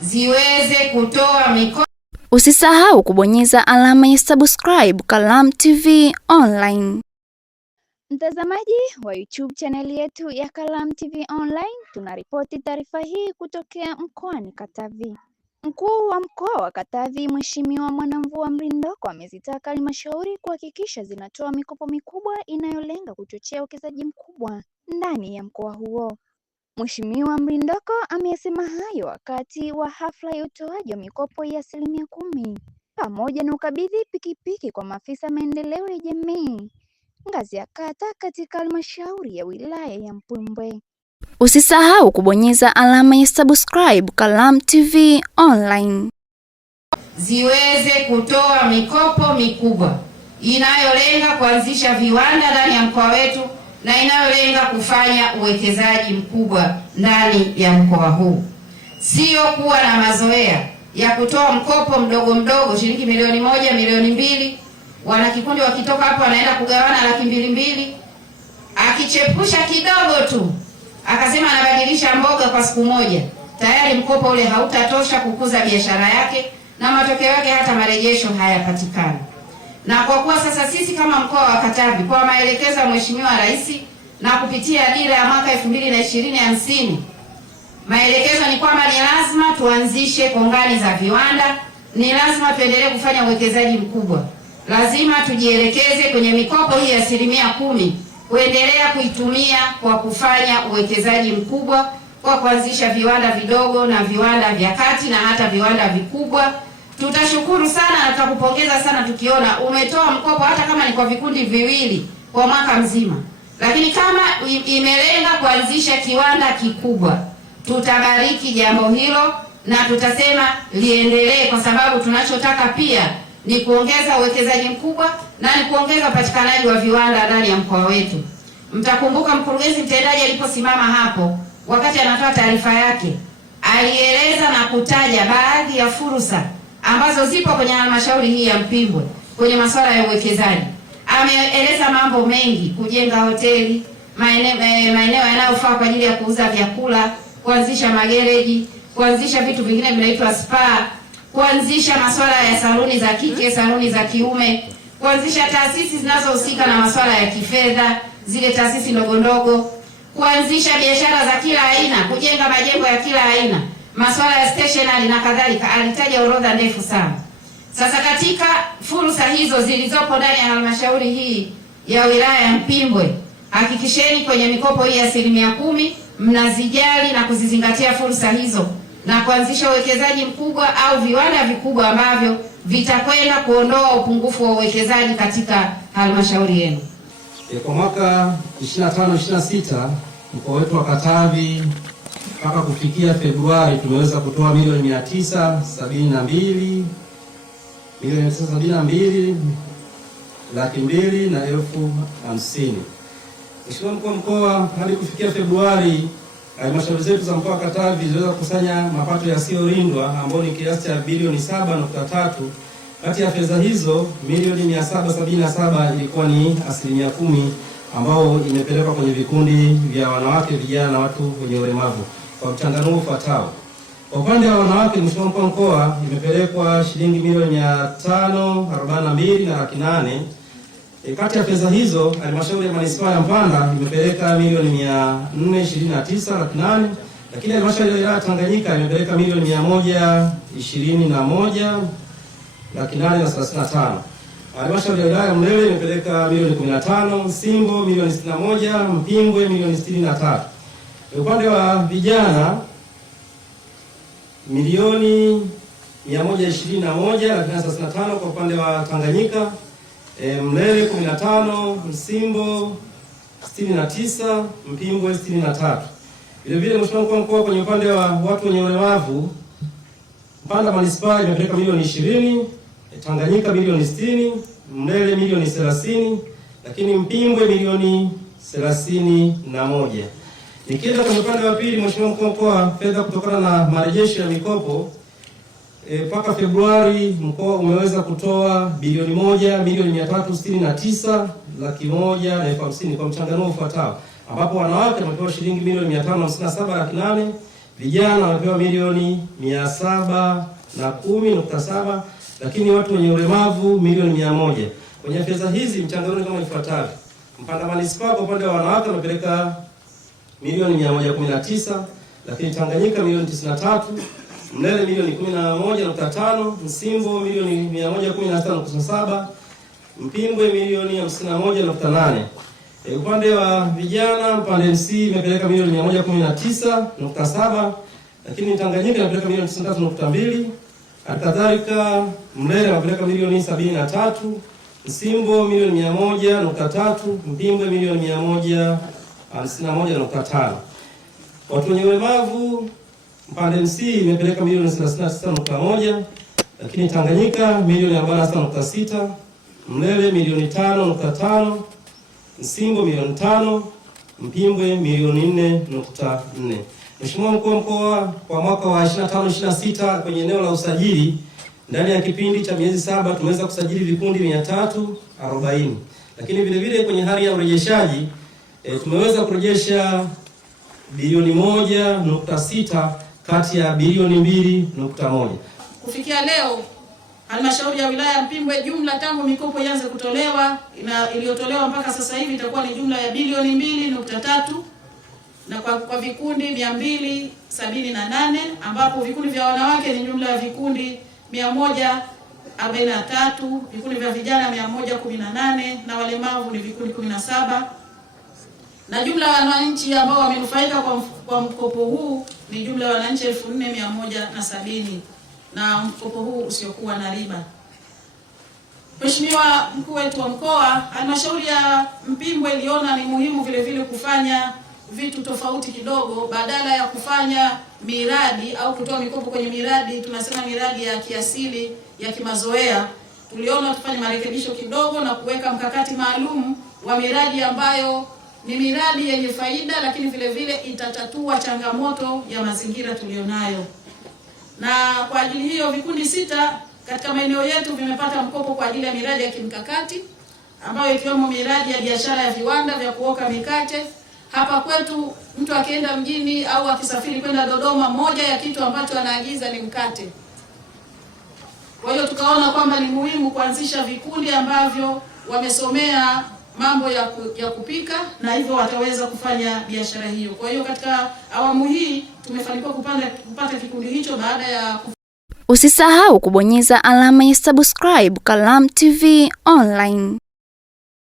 ziweze kutoa mikopo. Usisahau kubonyeza alama ya subscribe Kalamu TV Online. Mtazamaji wa YouTube channel yetu ya Kalamu TV Online, tunaripoti taarifa hii kutokea mkoani Katavi. Mkuu wa mkoa wa Katavi Mheshimiwa Mwanamvua Mrindoko amezitaka halmashauri kuhakikisha zinatoa mikopo mikubwa inayolenga kuchochea uwekezaji mkubwa ndani ya mkoa huo. Mheshimiwa Mrindoko amesema hayo wakati wa hafla ya utoaji wa mikopo ya 10% pamoja na ukabidhi pikipiki kwa maafisa maendeleo ya jamii ngazi ya kata katika halmashauri ya wilaya ya Mpwembwe. Usisahau kubonyeza alama ya subscribe Kalamu TV Online. Ziweze kutoa mikopo mikubwa inayolenga kuanzisha viwanda ndani ya mkoa wetu na inayolenga kufanya uwekezaji mkubwa ndani ya mkoa huu. Sio kuwa na mazoea ya kutoa mkopo mdogo mdogo shilingi milioni 1, milioni 2. Wanakikundi wakitoka hapo wanaenda kugawana 200,000. Akichepusha kidogo tu akasema anabadilisha mboga kwa siku moja, tayari mkopo ule hautatosha kukuza biashara yake na matokeo yake hata marejesho hayapatikani. Na kwa kuwa sasa sisi kama mkoa wa Katavi kwa maelekezo ya Mheshimiwa Rais na kupitia dira ya mwaka 2020-50, maelekezo ni kwamba ni lazima tuanzishe kongani za viwanda, ni lazima tuendelee kufanya uwekezaji mkubwa. Lazima tujielekeze kwenye mikopo hii ya 10% kuendelea kuitumia kwa kufanya uwekezaji mkubwa kwa kuanzisha viwanda vidogo na viwanda vya kati na hata viwanda vikubwa. Tutashukuru sana na tutakupongeza sana tukiona umetoa mkopo hata kama ni kwa vikundi viwili kwa mwaka mzima. Lakini kama imelenga kuanzisha kiwanda kikubwa, tutabariki jambo hilo na tutasema liendelee, kwa sababu tunachotaka pia ni kuongeza uwekezaji mkubwa na ni kuongeza upatikanaji wa viwanda ndani ya mkoa wetu. Mtakumbuka mkurugenzi mtendaji aliposimama hapo wakati anatoa taarifa yake, alieleza na kutaja baadhi ya fursa ambazo zipo kwenye halmashauri hii ya Mpwembwe kwenye masuala ya uwekezaji. Ameeleza mambo mengi: kujenga hoteli, maeneo yanayofaa kwa ajili ya kuuza vyakula, kuanzisha magereji, kuanzisha vitu vingine vinaitwa spa, kuanzisha masuala ya saluni za kike, saluni za kiume, kuanzisha taasisi zinazohusika na masuala ya kifedha, zile taasisi ndogo ndogo, kuanzisha biashara za kila aina, kujenga majengo ya kila aina, masuala ya stationery na kadhalika. Alitaja orodha ndefu sana. Sasa katika fursa hizo zilizopo ndani ya halmashauri hii ya wilaya ya Mpwembwe, hakikisheni kwenye mikopo hii ya 10% mnazijali na kuzizingatia fursa hizo na kuanzisha uwekezaji mkubwa au viwanda vikubwa ambavyo vitakwenda kuondoa upungufu wa uwekezaji katika halmashauri yenu. Kwa mwaka 25-26 mkoa wetu wa Katavi mpaka kufikia Februari tumeweza kutoa milioni 972 200,000 na 50,000. Mheshimiwa Mkuu wa Mkoa, hadi kufikia Februari halmashauri zetu za mkoa wa Katavi ziliweza kukusanya mapato yasiyorindwa ambayo ni kiasi cha bilioni 7.3. Kati ya fedha hizo milioni 777 ilikuwa ni 10% ambao imepelekwa kwenye vikundi vya wanawake, vijana na watu wenye ulemavu kwa mchanganuo ufuatao. Kwa upande wa wanawake, Mheshimiwa Mkuu wa Mkoa, imepelekwa shilingi milioni 542 na 800,000. Kati ya fedha hizo halmashauri ya manispaa ya Mpanda imepeleka milioni 429 na 800,000, lakini halmashauri ya wilaya Tanganyika imepeleka milioni 121 na 835. Halmashauri ya wilaya Mlele imepeleka milioni 15, Simbo milioni 61, Mpwembwe milioni 63. Upande wa vijana milioni 121 na 35 kwa upande wa Tanganyika, Mlele 15, Msimbo 69, Mpwembwe 63. Vile vile Mheshimiwa Mkuu wa Mkoa, kwenye upande wa watu wenye ulemavu, Mpanda manispaa imepeleka milioni 20, Tanganyika milioni 60, Mlele milioni 30, lakini Mpwembwe milioni 31. Nikienda kwenye upande wa pili, Mheshimiwa Mkuu wa Mkoa, fedha kutokana na marejesho ya mikopo mpaka Februari mkoa umeweza kutoa bilioni 1,369,150,000 kwa mchanganuo ufuatao, ambapo wanawake wamepewa shilingi milioni 557,800,000, vijana wamepewa milioni 710.7, lakini watu wenye ulemavu milioni 100. Kwenye fedha hizi mchango ni kama ifuatavyo. Mpanda Manispaa kwa upande wa wanawake wamepeleka milioni 119, lakini Tanganyika milioni 93, Mlele milioni 11.5, Msimbo milioni 115.7, Mpimbwe milioni 51.8. Upande wa vijana Mpande MC imepeleka milioni 119.7, lakini Tanganyika imepeleka milioni 93.2. Kadhalika Mlele imepeleka milioni 73, Msimbo milioni 100.3, Mpimbwe milioni 151.5. Watu wenye ulemavu Mpande MC imepeleka milioni 36.1, lakini Tanganyika milioni 46.6, Mlele milioni 5.5, Msimbo milioni 5, Mpimbwe milioni 4.4. Mheshimiwa Mkuu wa Mkoa, kwa mwaka wa 25-26 kwenye eneo la usajili, ndani ya kipindi cha miezi 7 tumeweza kusajili vikundi 340. Lakini vile vile kwenye hali ya urejeshaji tumeweza kurejesha bilioni 1.6 kati ya bilioni 2.1. Kufikia leo halmashauri ya wilaya Mpimbwe jumla tangu mikopo ianze kutolewa iliyotolewa mpaka sasa hivi itakuwa ni jumla ya bilioni 2.3, na kwa vikundi 278, ambapo vikundi vya wanawake ni jumla ya vikundi 143, vikundi vya vijana 118 na walemavu ni vikundi 17, na jumla ya wananchi ambao wamenufaika kwa mkopo huu ni jumla ya wananchi 4170 na mkopo huu usiokuwa na riba. Mheshimiwa Mkuu wetu wa Mkoa, halmashauri ya Mpimbwe iliona ni muhimu vile vile kufanya vitu tofauti kidogo. Badala ya kufanya miradi au kutoa mikopo kwenye miradi, tunasema miradi ya kiasili ya kimazoea, tuliona tufanye marekebisho kidogo na kuweka mkakati maalum wa miradi ambayo ni miradi yenye faida, lakini vile vile itatatua changamoto ya mazingira tulionayo. Na kwa ajili hiyo vikundi 6 katika maeneo yetu vimepata mkopo kwa ajili ya miradi ya kimkakati, ambayo ikiwemo miradi ya biashara ya viwanda vya kuoka mikate. Hapa kwetu mtu akienda mjini au akisafiri kwenda Dodoma, moja ya kitu ambacho anaagiza ni mkate. Kwa hiyo tukaona kwamba ni muhimu kuanzisha vikundi ambavyo wamesomea mambo ya kupika na hivyo wataweza kufanya biashara hiyo. Kwa hiyo katika awamu hii tumefanikiwa kupata kikundi hicho baada ya Usisahau kubonyeza alama ya subscribe Kalamu TV Online.